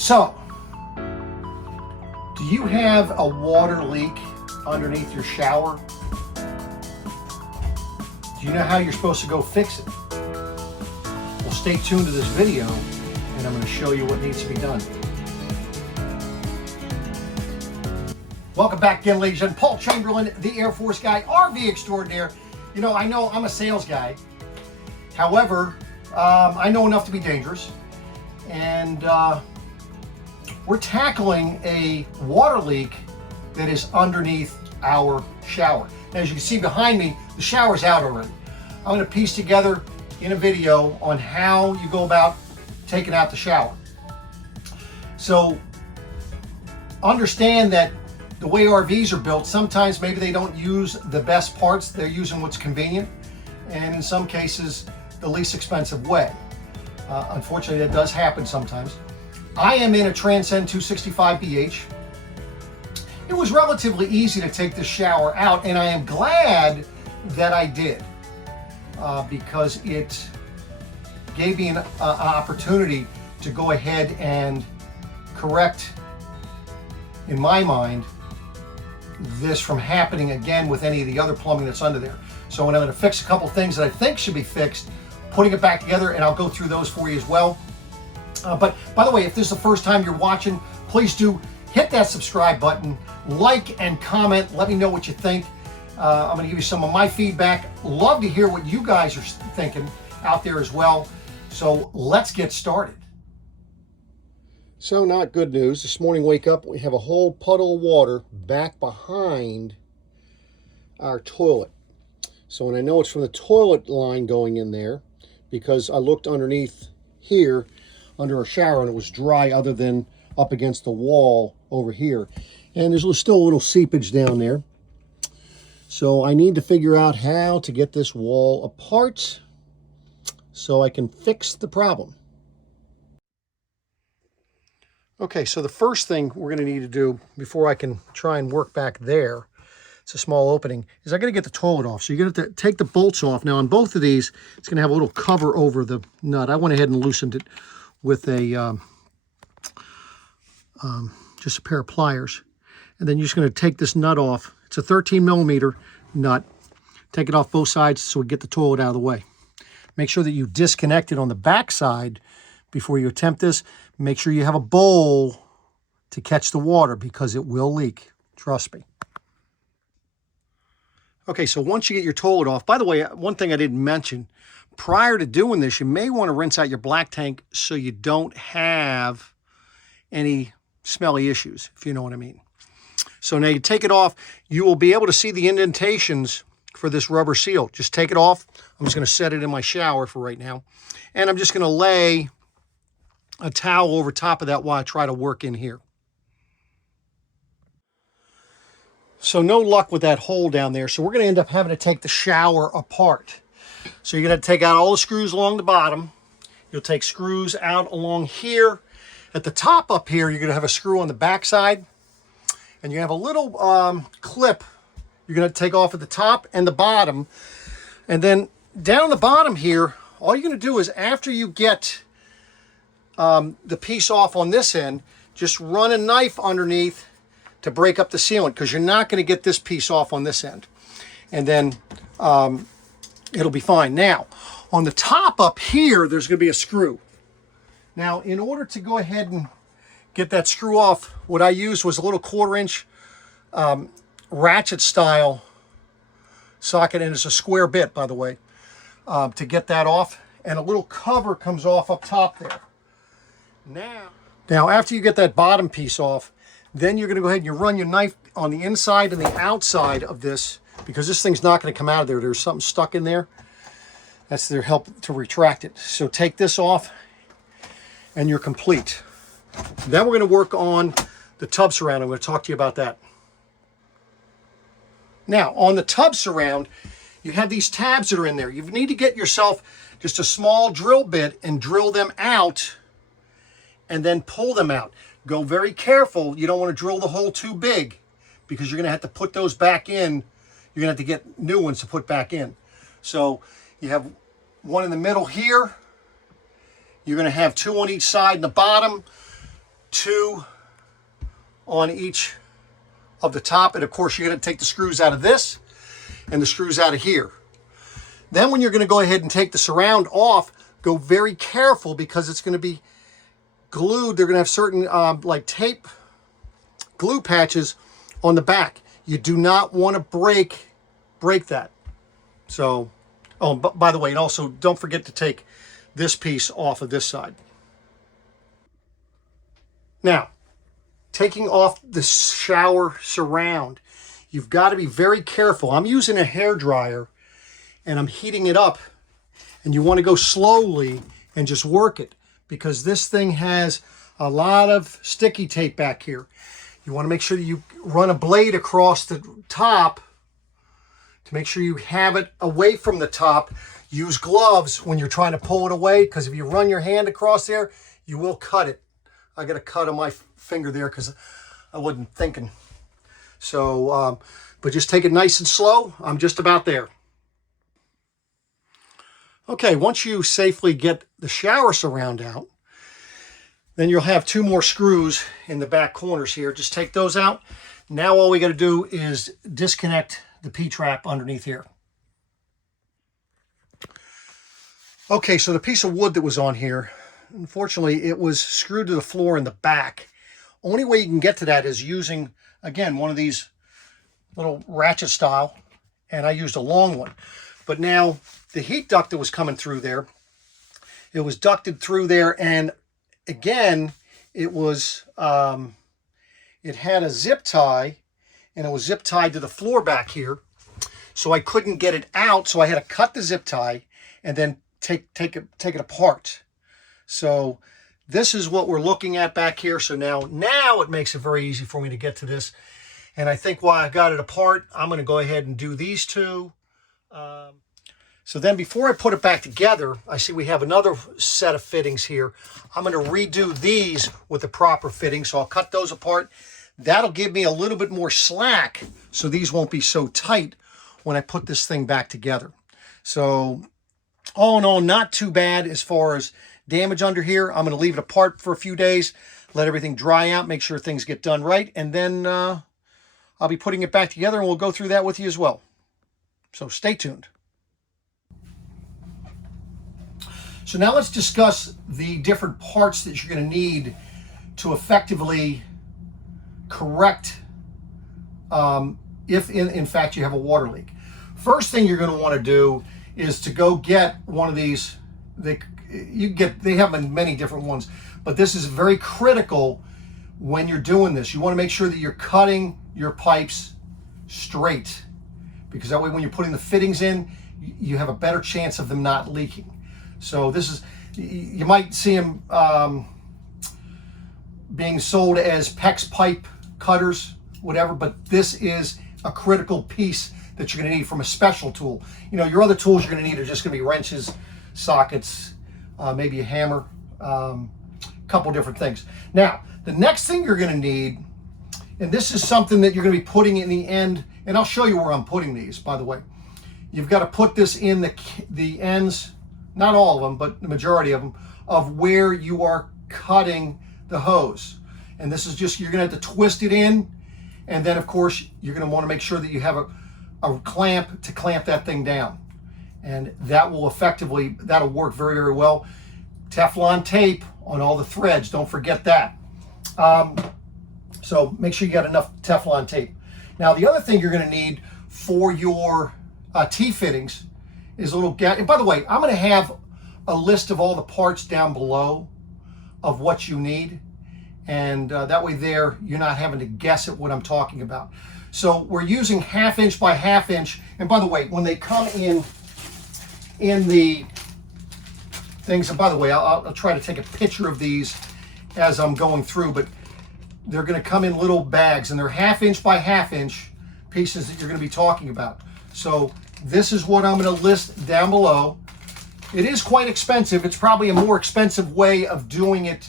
So, do you have a water leak underneath your shower? Do you know how you're supposed to go fix it? Well, stay tuned to this video and I'm going to show you what needs to be done. Welcome back again, ladies and gentlemen. Paul Chamberlain, the Air Force guy, RV extraordinaire. You know I'm a sales guy. However, I know enough to be dangerous. And we're tackling a water leak that is underneath our shower. As you can see behind me, the shower's out already. I'm going to piece together in a video on how you go about taking out the shower. So understand that the way RVs are built, sometimes maybe they don't use the best parts. They're using what's convenient, and in some cases, the least expensive way. Unfortunately, that does happen sometimes. I am in a Transcend 265BH. It was relatively easy to take the shower out, and I am glad that I did because it gave me an opportunity to go ahead and correct, in my mind, this from happening again with any of the other plumbing that's under there. So when I'm going to fix a couple things that I think should be fixed, putting it back together, and I'll go through those for you as well. But by the way, if this is the first time you're watching, please do hit that subscribe button, like and comment. Let me know what you think. I'm going to give you some of my feedback. Love to hear what you guys are thinking out there as well. So let's get started. So not good news. This morning, wake up, we have a whole puddle of water back behind our toilet. So, and I know it's from the toilet line going in there because I looked underneath here under our shower and it was dry other than up against the wall over here. And there's still a little seepage down there. So I need to figure out how to get this wall apart so I can fix the problem. Okay, so the first thing we're going to need to do before I can try and work back there, it's a small opening, is I got to get the toilet off. So you're going to have to take the bolts off. Now on both of these, it's going to have a little cover over the nut. I went ahead and loosened it with a just a pair of pliers. And then you're just going to take this nut off. It's a 13mm nut. Take it off both sides so we get the toilet out of the way. Make sure that you disconnect it on the back side before you attempt this. Make sure you have a bowl to catch the water because it will leak. Trust me. Okay, so once you get your toilet off, by the way, one thing I didn't mention, prior to doing this, you may want to rinse out your black tank so you don't have any smelly issues, if you know what I mean. So now you take it off, you will be able to see the indentations for this rubber seal. Just take it off. I'm just going to set it in my shower for right now. And I'm just going to lay a towel over top of that while I try to work in here. So no luck with that hole down there. So we're going to end up having to take the shower apart. So you're going to take out all the screws along the bottom. You'll take screws out along here. At the top up here, you're going to have a screw on the back side. And you have a little clip you're going to take off at the top and the bottom. And then down the bottom here, all you're going to do is after you get the piece off on this end, just run a knife underneath to break up the sealant because you're not going to get this piece off on this end. And then it'll be fine. Now, on the top up here, there's going to be a screw. Now, in order to go ahead and get that screw off, what I used was a little 1/4-inch ratchet style socket, and it's a square bit, by the way, to get that off. And a little cover comes off up top there. Now, after you get that bottom piece off, then you're going to go ahead and you run your knife on the inside and the outside of this because this thing's not going to come out of there. There's something stuck in there. That's their help to retract it. So take this off and you're complete. Then we're going to work on the tub surround. I'm going to talk to you about that. Now, on the tub surround, you have these tabs that are in there. You need to get yourself just a small drill bit and drill them out and then pull them out. Go very careful. You don't want to drill the hole too big because you're going to have to put those back in. You're going to have to get new ones to put back in. So you have one in the middle here. You're going to have two on each side in the bottom. 2 on each of the top. And of course, you're going to take the screws out of this and the screws out of here. Then when you're going to go ahead and take the surround off, go very careful because it's going to be glued. They're going to have certain like tape glue patches on the back. You do not want to break that. So, oh, by the way, and also don't forget to take this piece off of this side. Now, taking off the shower surround, you've got to be very careful. I'm using a hair dryer and I'm heating it up, and you want to go slowly and just work it because this thing has a lot of sticky tape back here. You want to make sure that you run a blade across the top to make sure you have it away from the top. Use gloves when you're trying to pull it away, because if you run your hand across there, you will cut it. I got a cut on my finger there because I wasn't thinking. So, but just take it nice and slow. I'm just about there. Okay, once you safely get the shower surround out, then you'll have 2 more screws in the back corners here. Just take those out. Now all we got to do is disconnect the P-trap underneath here. Okay, so the piece of wood that was on here, unfortunately, it was screwed to the floor in the back. Only way you can get to that is using, again, one of these little ratchet style, and I used a long one. But now the heat duct that was coming through there, it was ducted through there, and again, it was, it had a zip tie, and it was zip tied to the floor back here. So I couldn't get it out, so I had to cut the zip tie and then take it apart. So this is what we're looking at back here. So now it makes it very easy for me to get to this. And I think while I got it apart, I'm going to go ahead and do these 2. So then before I put it back together, I see we have another set of fittings here. I'm going to redo these with the proper fitting. So I'll cut those apart. That'll give me a little bit more slack, so these won't be so tight when I put this thing back together. So all in all, not too bad as far as damage under here. I'm going to leave it apart for a few days, let everything dry out, make sure things get done right, and then I'll be putting it back together, and we'll go through that with you as well. So stay tuned. So now let's discuss the different parts that you're going to need to effectively correct if in fact you have a water leak. First thing you're going to want to do is to go get one of these. They have many different ones, but this is very critical when you're doing this. You want to make sure that you're cutting your pipes straight, because that way when you're putting the fittings in, you have a better chance of them not leaking. So this is, you might see them being sold as PEX pipe cutters, whatever, but this is a critical piece that you're going to need from a special tool. You know, your other tools you're going to need are just going to be wrenches, sockets, maybe a hammer, couple different things. Now, the next thing you're going to need, and this is something that you're going to be putting in the end, and I'll show you where I'm putting these, by the way. You've got to put this in the ends, not all of them, but the majority of them, of where you are cutting the hose. And this is just, you're going to have to twist it in, and then of course you're going to want to make sure that you have a clamp to clamp that thing down. And that will effectively, that'll work very, very well. Teflon tape on all the threads, don't forget that. So make sure you got enough Teflon tape. Now the other thing you're going to need for your T-fittings is a little gap. And by the way, I'm going to have a list of all the parts down below of what you need. And that way there, you're not having to guess at what I'm talking about. So we're using 1/2 inch by 1/2 inch. And by the way, when they come in the things, and by the way, I'll try to take a picture of these as I'm going through, but they're going to come in little bags, and they're 1/2 inch by 1/2 inch pieces that you're going to be talking about. So this is what I'm going to list down below. It is quite expensive. It's probably a more expensive way of doing it.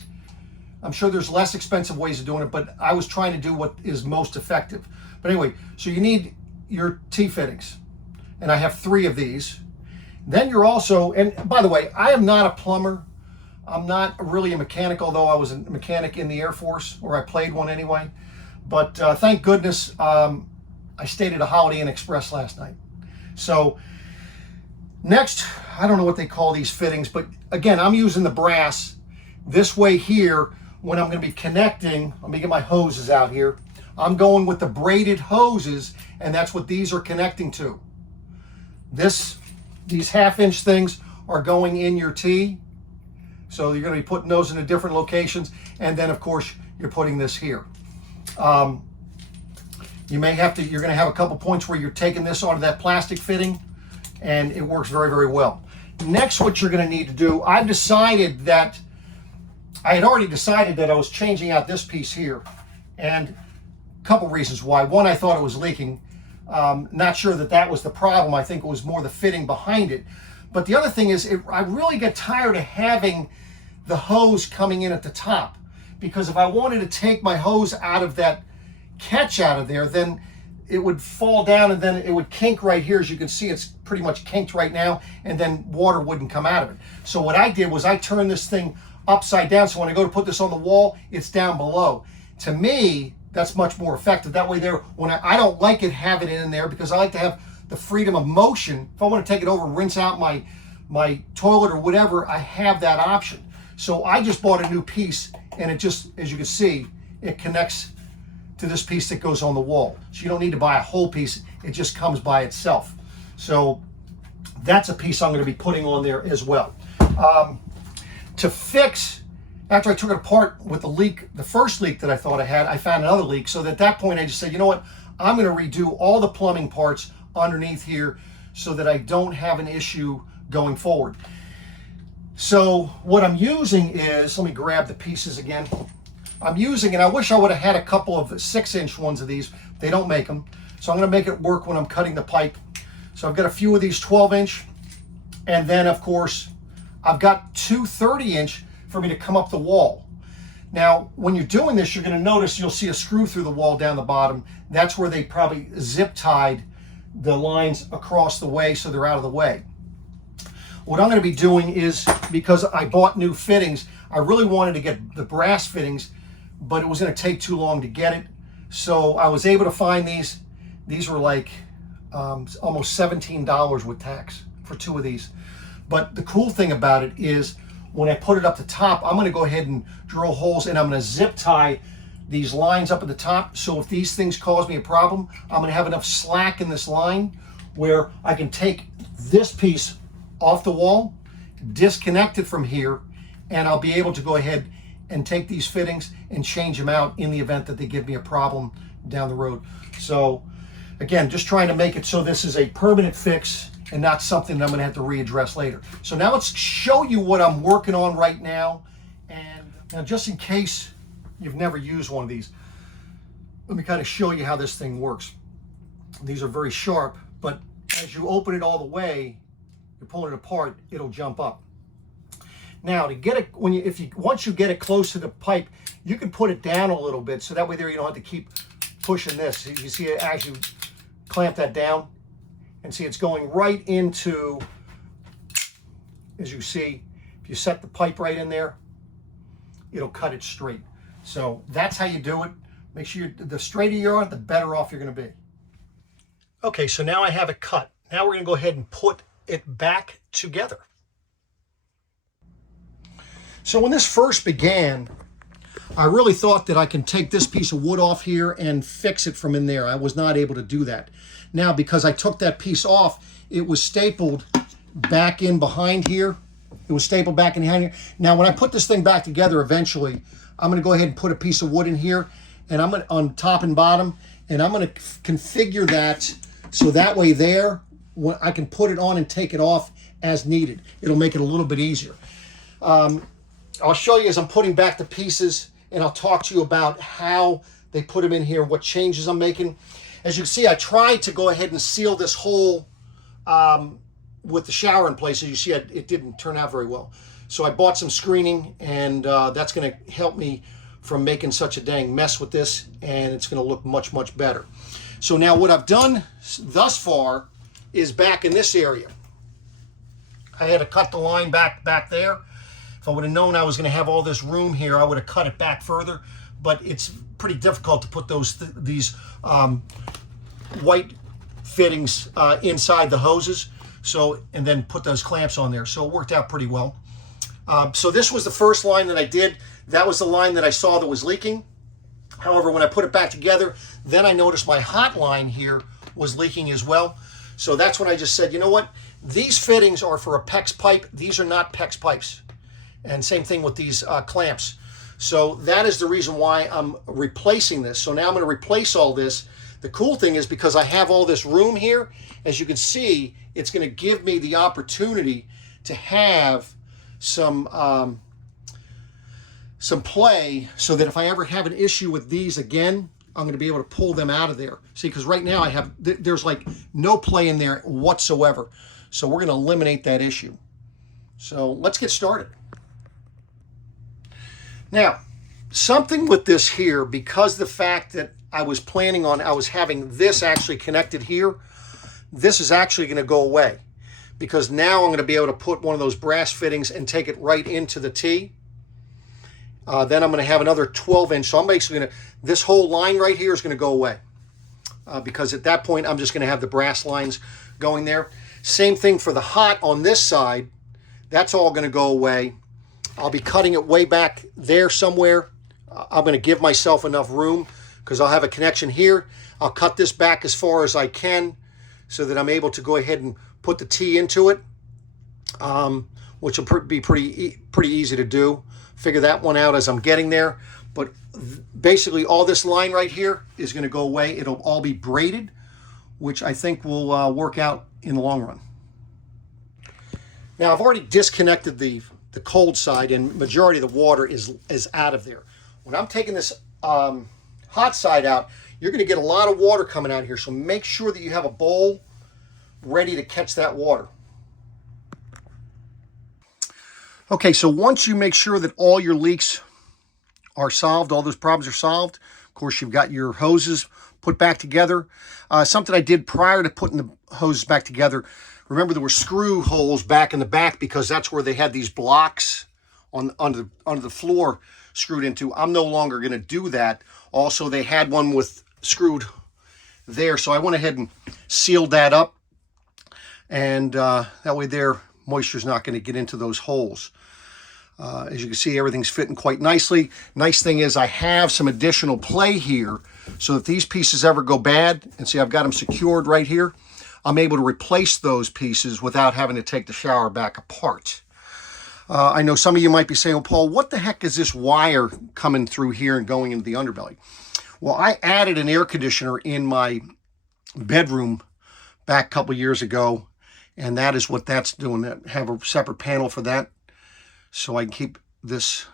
I'm sure there's less expensive ways of doing it, but I was trying to do what is most effective. But anyway, so you need your T-fittings, and I have 3 of these. Then you're also, and by the way, I am not a plumber. I'm not really a mechanic, although I was a mechanic in the Air Force, or I played one anyway. But thank goodness I stayed at a Holiday Inn Express last night. So next, I don't know what they call these fittings, but again, I'm using the brass. This way here, when I'm going to be connecting, let me get my hoses out here. I'm going with the braided hoses, and that's what these are connecting to. These 1/2-inch things are going in your T. So you're going to be putting those into different locations. And then, of course, you're putting this here. You're going to have a couple points where you're taking this out of that plastic fitting, and it works very, very well. Next, what you're going to need to do, I had already decided that I was changing out this piece here, and a couple reasons why. One, I thought it was leaking. Not sure that was the problem. I think it was more the fitting behind it. But the other thing is, I really get tired of having the hose coming in at the top, because if I wanted to take my hose out of that catch out of there, then it would fall down and then it would kink right here. As you can see, it's pretty much kinked right now, and then water wouldn't come out of it. So what I did was I turned this thing upside down, so when I go to put this on the wall, it's down below. To me, that's much more effective. That way when I don't like it having it in there, because I like to have the freedom of motion. If I want to take it over and rinse out my toilet or whatever, I have that option. So I just bought a new piece, and it just, as you can see, it connects to this piece that goes on the wall. So you don't need to buy a whole piece. It just comes by itself. So that's a piece I'm going to be putting on there as well. To fix, after I took it apart with the leak, the first leak that I thought I had, I found another leak. So at that point, I just said, you know what? I'm going to redo all the plumbing parts underneath here so that I don't have an issue going forward. So what I'm using is, let me grab the pieces again. I'm using, and I wish I would have had a couple of 6-inch ones of these. They don't make them. So I'm going to make it work when I'm cutting the pipe. So I've got a few of these 12-inch. And then, of course, I've got 2 30-inch for me to come up the wall. Now, when you're doing this, you're going to notice you'll see a screw through the wall down the bottom. That's where they probably zip tied the lines across the way so they're out of the way. What I'm going to be doing is, because I bought new fittings, I really wanted to get the brass fittings, but it was going to take too long to get it. So I was able to find these. These were like almost $17 with tax for 2 of these. But the cool thing about it is, when I put it up the top, I'm going to go ahead and drill holes, and I'm going to zip tie these lines up at the top. So if these things cause me a problem, I'm going to have enough slack in this line where I can take this piece off the wall, disconnect it from here, and I'll be able to go ahead and take these fittings and change them out in the event that they give me a problem down the road. So again, just trying to make it so this is a permanent fix and not something that I'm going to have to readdress later. So now let's show you what I'm working on right now. And now, just in case you've never used one of these, let me kind of show you how this thing works. These are very sharp, but as you open it all the way, you're pulling it apart, it'll jump up. Now, to get it, once you get it close to the pipe, you can put it down a little bit, so that way there you don't have to keep pushing this. You see it as you clamp that down, and see it's going right into, as you see, if you set the pipe right in there, it'll cut it straight. So that's how you do it. Make sure the straighter you are, the better off you're going to be. Okay, so now I have it cut. Now we're going to go ahead and put it back together. So when this first began, I really thought that I can take this piece of wood off here and fix it from in there. I was not able to do that. Now, because I took that piece off, it was stapled back in behind here. It was stapled back in behind here. Now, when I put this thing back together eventually, I'm going to go ahead and put a piece of wood in here, and I'm going to, on top and bottom, and I'm going to configure that so that way there, when I can put it on and take it off as needed. It'll make it a little bit easier. I'll show you as I'm putting back the pieces, and I'll talk to you about how they put them in here, what changes I'm making. As you can see, I tried to go ahead and seal this hole with the shower in place. As you see, it didn't turn out very well. So I bought some screening, and that's going to help me from making such a dang mess with this, and it's going to look much, much better. So now what I've done thus far is back in this area. I had to cut the line back there If I would have known I was going to have all this room here, I would have cut it back further. But it's pretty difficult to put these white fittings inside the hoses. And then put those clamps on there. So it worked out pretty well. So this was the first line that I did. That was the line that I saw that was leaking. However, when I put it back together, then I noticed my hot line here was leaking as well. So that's when I just said, you know what? These fittings are for a PEX pipe. These are not PEX pipes. And same thing with these clamps. So that is the reason why I'm replacing this. So now I'm going to replace all this. The cool thing is because I have all this room here, as you can see, it's going to give me the opportunity to have some play, so that if I ever have an issue with these again, I'm going to be able to pull them out of there. See, because right now there's like no play in there whatsoever. So we're going to eliminate that issue. So let's get started. Now, something with this here, because the fact that I was having this actually connected here, this is actually going to go away, because now I'm going to be able to put one of those brass fittings and take it right into the T. Then I'm going to have another 12-inch. So I'm basically going to, this whole line right here is going to go away, because at that point I'm just going to have the brass lines going there. Same thing for the hot on this side. That's all going to go away. I'll be cutting it way back there somewhere. I'm going to give myself enough room, because I'll have a connection here. I'll cut this back as far as I can so that I'm able to go ahead and put the T into it, which will be pretty easy to do. Figure that one out as I'm getting there. But basically all this line right here is going to go away. It'll all be braided, which I think will work out in the long run. Now I've already disconnected the cold side, and majority of the water is out of there. When I'm taking this hot side out, you're going to get a lot of water coming out here. So make sure that you have a bowl ready to catch that water. Okay, so once you make sure that all your leaks are solved, all those problems are solved, of course, you've got your hoses put back together. Something I did prior to putting the hoses back together, remember there were screw holes back in the back, because that's where they had these blocks under the floor screwed into. I'm no longer going to do that. Also, they had one with screwed there, so I went ahead and sealed that up, and that way moisture's not going to get into those holes. As you can see, everything's fitting quite nicely. Nice thing is I have some additional play here, so if these pieces ever go bad, and see I've got them secured right here, I'm able to replace those pieces without having to take the shower back apart. I know some of you might be saying, well, Paul, what the heck is this wire coming through here and going into the underbelly? Well, I added an air conditioner in my bedroom back a couple years ago, and that is what that's doing. I have a separate panel for that, so I can keep this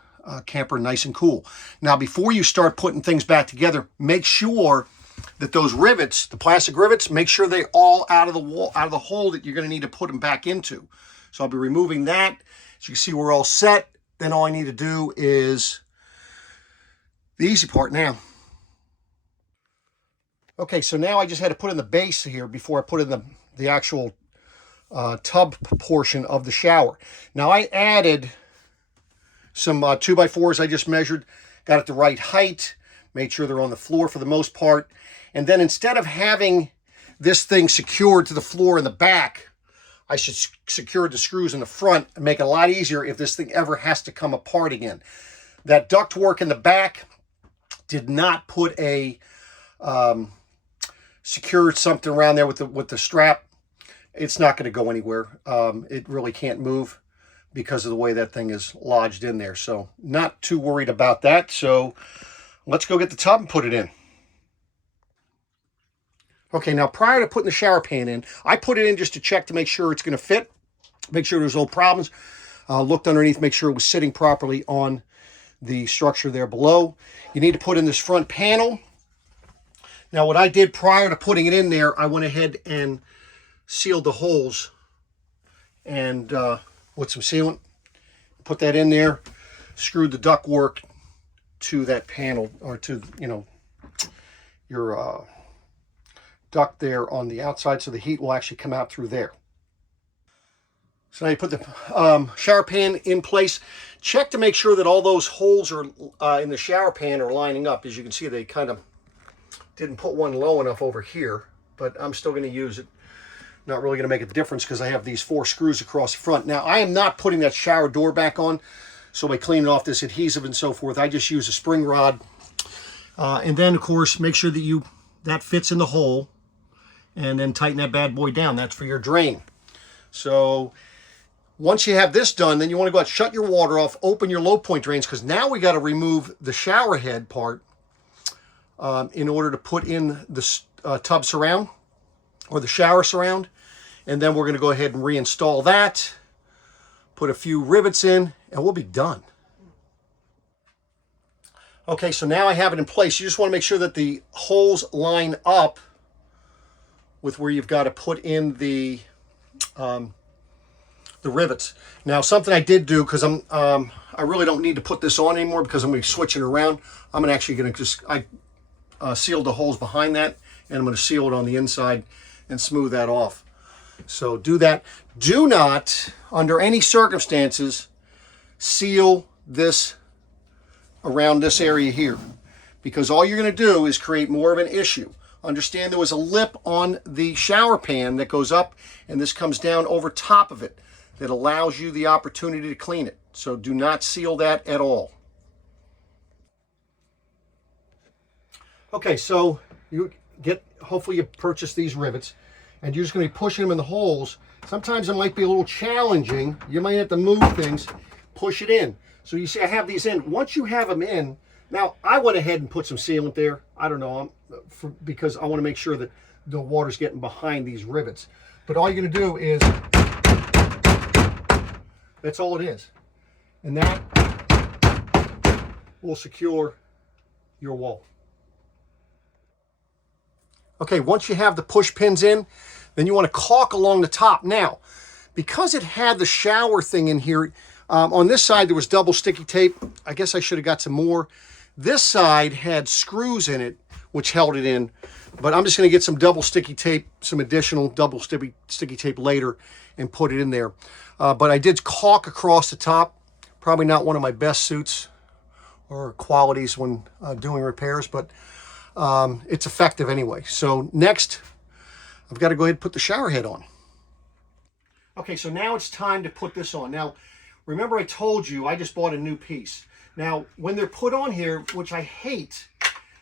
camper nice and cool. Now, before you start putting things back together, make sure that those rivets, the plastic rivets, make sure they're all out of the wall, out of the hole that you're going to need to put them back into. So I'll be removing that. As you can see, we're all set. Then all I need to do is the easy part now. Okay, so now I just had to put in the base here before I put in the actual tub portion of the shower. Now I added some 2x4s I just measured, got it the right height, made sure they're on the floor for the most part. And then instead of having this thing secured to the floor in the back, I should secure the screws in the front and make it a lot easier if this thing ever has to come apart again. That ductwork in the back did not put a secured something around there with the strap. It's not going to go anywhere. It really can't move because of the way that thing is lodged in there. So not too worried about that. So let's go get the tub and put it in. Okay, now prior to putting the shower pan in, I put it in just to check to make sure it's going to fit, make sure there's no problems. Looked underneath, make sure it was sitting properly on the structure there below. You need to put in this front panel. Now what I did prior to putting it in there, I went ahead and sealed the holes and with some sealant, put that in there, screwed the ductwork to that panel, or to, you know, your duct there on the outside, so the heat will actually come out through there. So now you put the shower pan in place. Check to make sure that all those holes are in the shower pan are lining up. As you can see, they kind of didn't put one low enough over here, but I'm still going to use it. Not really going to make a difference because I have these 4 screws across the front. Now, I am not putting that shower door back on. So by cleaning off this adhesive and so forth, I just use a spring rod. And then, of course, make sure that that fits in the hole. And then tighten that bad boy down. That's for your drain. So once you have this done, then you want to go out, shut your water off, open your low point drains, because now we got to remove the shower head part in order to put in the tub surround or the shower surround. And then we're going to go ahead and reinstall that, put a few rivets in, and we'll be done. Okay, so now I have it in place. You just want to make sure that the holes line up with where you've got to put in the rivets. Now, something I did do, because I really don't need to put this on anymore because I'm going to be switching around. I'm actually going to just, I sealed the holes behind that, and I'm going to seal it on the inside and smooth that off. So do that. Do not, under any circumstances, seal this around this area here, because all you're going to do is create more of an issue. Understand there was a lip on the shower pan that goes up, and this comes down over top of it that allows you the opportunity to clean it. So do not seal that at all. Okay, so hopefully you purchase these rivets, and you're just going to be pushing them in the holes. Sometimes it might be a little challenging. You might have to move things, push it in. So you see I have these in. Once you have them in, now I went ahead and put some sealant there. I don't know, because I want to make sure that the water's getting behind these rivets. But all you're going to do is, that's all it is. And that will secure your wall. Okay, once you have the push pins in, then you want to caulk along the top. Now, because it had the shower thing in here, on this side there was double sticky tape. I guess I should have got some more. This side had screws in it, which held it in. But I'm just going to get some double sticky tape, some additional double sticky tape later, and put it in there. But I did caulk across the top. Probably not one of my best suits or qualities when doing repairs, but it's effective anyway. So next, I've got to go ahead and put the shower head on. Okay, so now it's time to put this on. Now, remember I told you I just bought a new piece. Now, when they're put on here, which I hate,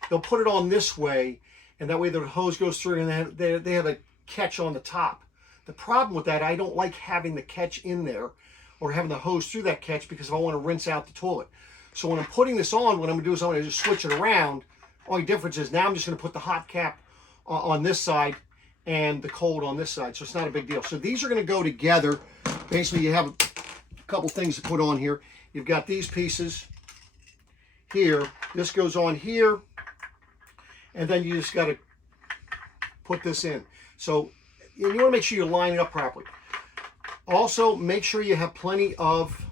they'll put it on this way, and that way the hose goes through, and they have a catch on the top. The problem with that, I don't like having the catch in there or having the hose through that catch, because if I want to rinse out the toilet. So when I'm putting this on, what I'm going to do is I'm going to just switch it around. Only difference is now I'm just going to put the hot cap on this side and the cold on this side. So it's not a big deal. So these are going to go together. Basically, you have a couple things to put on here. You've got these pieces here. This goes on here. And then you just got to put this in. So you want to make sure you line it up properly. Also, make sure you have plenty of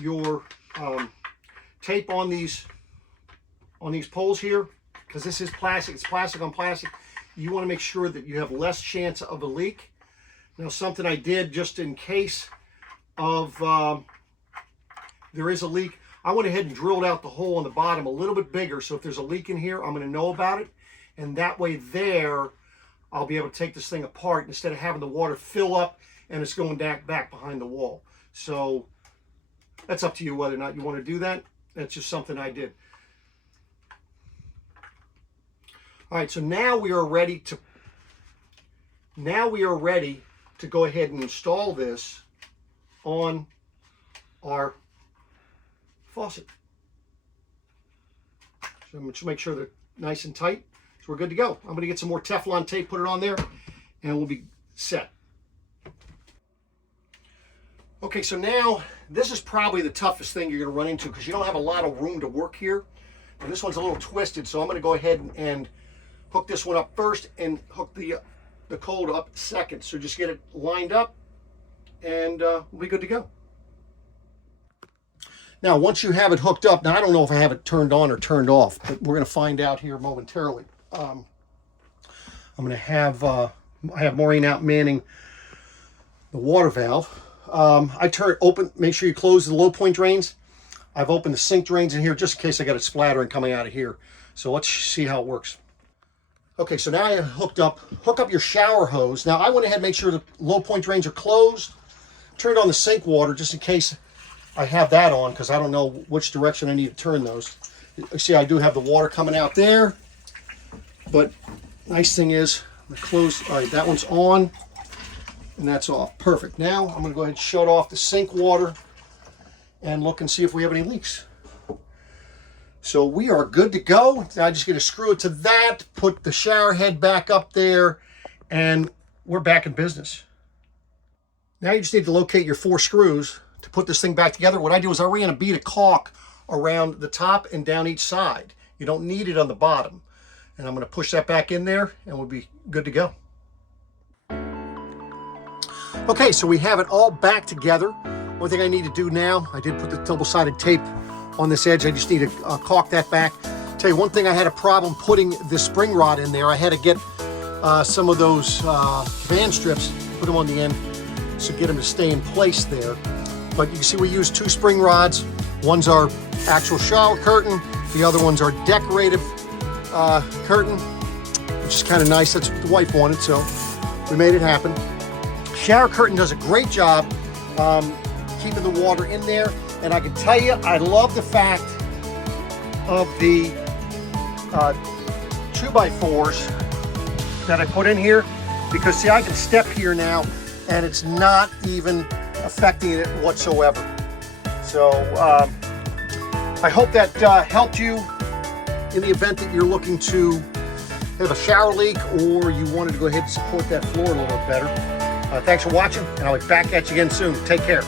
your tape on these poles here, because this is plastic. It's plastic on plastic. You want to make sure that you have less chance of a leak. Now, something I did just in case of there is a leak, I went ahead and drilled out the hole on the bottom a little bit bigger, so if there's a leak in here, I'm going to know about it. And that way there, I'll be able to take this thing apart instead of having the water fill up and it's going back behind the wall. So that's up to you whether or not you want to do that. That's just something I did. All right, so now we are ready to go ahead and install this on our faucet. So I'm going to make sure they're nice and tight. So we're good to go. I'm going to get some more Teflon tape, put it on there, and we'll be set. Okay, so now this is probably the toughest thing you're going to run into, because you don't have a lot of room to work here. And this one's a little twisted, so I'm going to go ahead and hook this one up first and hook the cold up second. So just get it lined up and we'll be good to go. Now, once you have it hooked up, now I don't know if I have it turned on or turned off, but we're going to find out here momentarily. I'm going to have, I have Maureen out manning the water valve. I open, make sure you close the low point drains. I've opened the sink drains in here just in case I got it splattering coming out of here. So let's see how it works. Okay, so now I have hook up your shower hose. Now I went ahead and make sure the low point drains are closed. Turned on the sink water just in case I have that on, because I don't know which direction I need to turn those. You see, I do have the water coming out there, but nice thing is, all right, that one's on, and that's off. Perfect. Now I'm going to go ahead and shut off the sink water and look and see if we have any leaks. So we are good to go. Now I just get to screw it to that, put the shower head back up there, and we're back in business. Now you just need to locate your 4 screws to put this thing back together. What I do is I ran a bead of caulk around the top and down each side. You don't need it on the bottom. And I'm going to push that back in there and we'll be good to go. Okay, so we have it all back together. One thing I need to do now, I did put the double-sided tape on this edge. I just need to caulk that back. Tell you one thing, I had a problem putting the spring rod in there. I had to get some of those van strips, put them on the end, so get them to stay in place there. But you can see we use 2 spring rods. One's our actual shower curtain. The other one's our decorative curtain, which is kind of nice. That's what the wife wanted, so we made it happen. Shower curtain does a great job keeping the water in there. And I can tell you, I love the fact of the 2x4s that I put in here, because see, I can step here now and it's not even affecting it whatsoever. So I hope that helped you in the event that you're looking to have a shower leak or you wanted to go ahead and support that floor a little bit better. Thanks for watching, and I'll be back at you again soon. Take care.